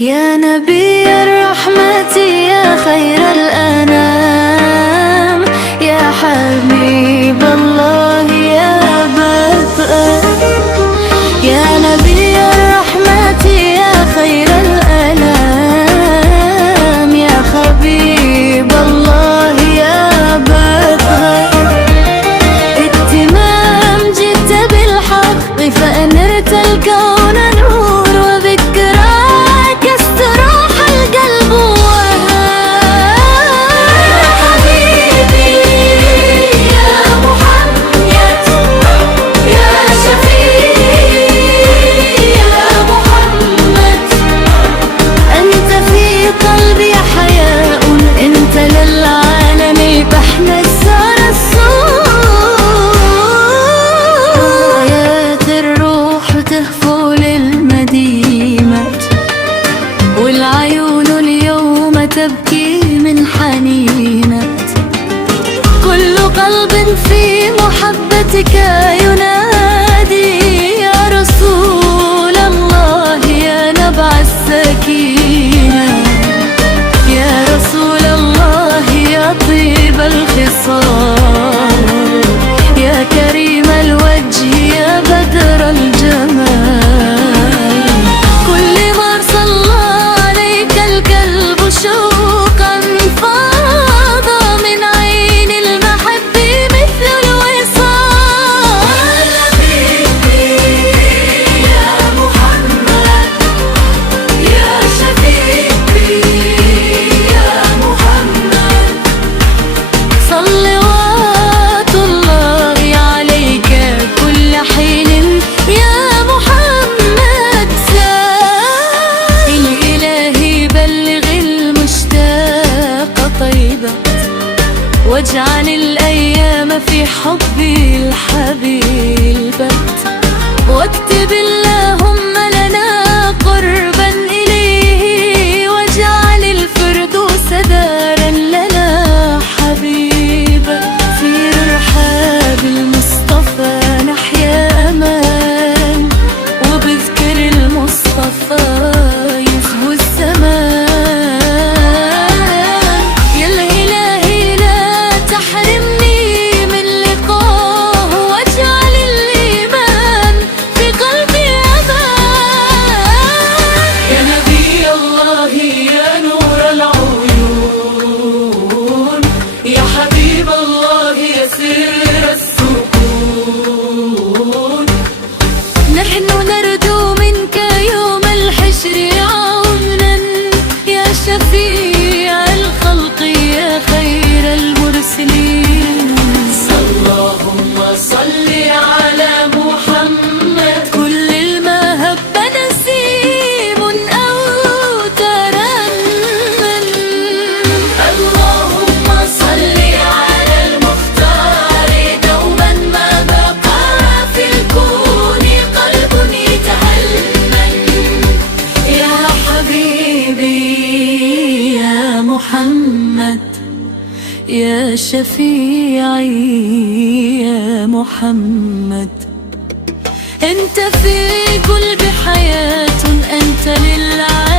يا نبي الرحمة يا خير الأنام، يا حبيب الله يا بدء. يا نبي الرحمة يا خير الأنام، يا حبيب الله يا بدء. اتمام جئت بالحق فأنرت الكون نور، وذكراك استراح القلب وهاب. يا حبيبي يا محمد يا شفيعي يا محمد، أنت في قلبي حياء، أنت للعالم بحن السار الصور. آيات الروح تهفو للمديمة، والعيون اليوم تبكي من حنينة. كل قلب في محبتك ينادي يا رسول الله يا نبع السكينة. يا رسول الله يا طيب الخصال، يا كريم الوجه يا بدر الجمال. كل ما صلى عليك الكلب شوقا، فاض من عين المحب مثل الوصال. يا حبيبي يا محمد يا شفيعي يا محمد، صلوات الله عليك كل حين يا محمد. الإلهي بلغ المشتاق طيبة، واجعل الأيام في حبي الحبيب بت. واكتب اللهم لنا قربا إليه، واجعل الفردوس دارا لنا حبيبا. في رحاب المصطفى نحيا أمان، وبذكر المصطفى يزهو الزمان. يا الإلهي لا تحرمني من لقاه، واجعل الإيمان في قلبي أمان. يا نبي الله يا نور العيون، يا حبيب الله يا سر السكون. نحن نرجو منك يوم الحشر عونا، يا شفيع الخلق يا خير المرسلين. اللهم صل على محمد. كل المهبة نسيم أو ترنم، اللهم صل على المختار دوما ما بقى في الكون قلب يتهلل. يا حبيبي يا محمد يا شفيعي يا محمد، أنت في قلبي حياة، أنت للعالم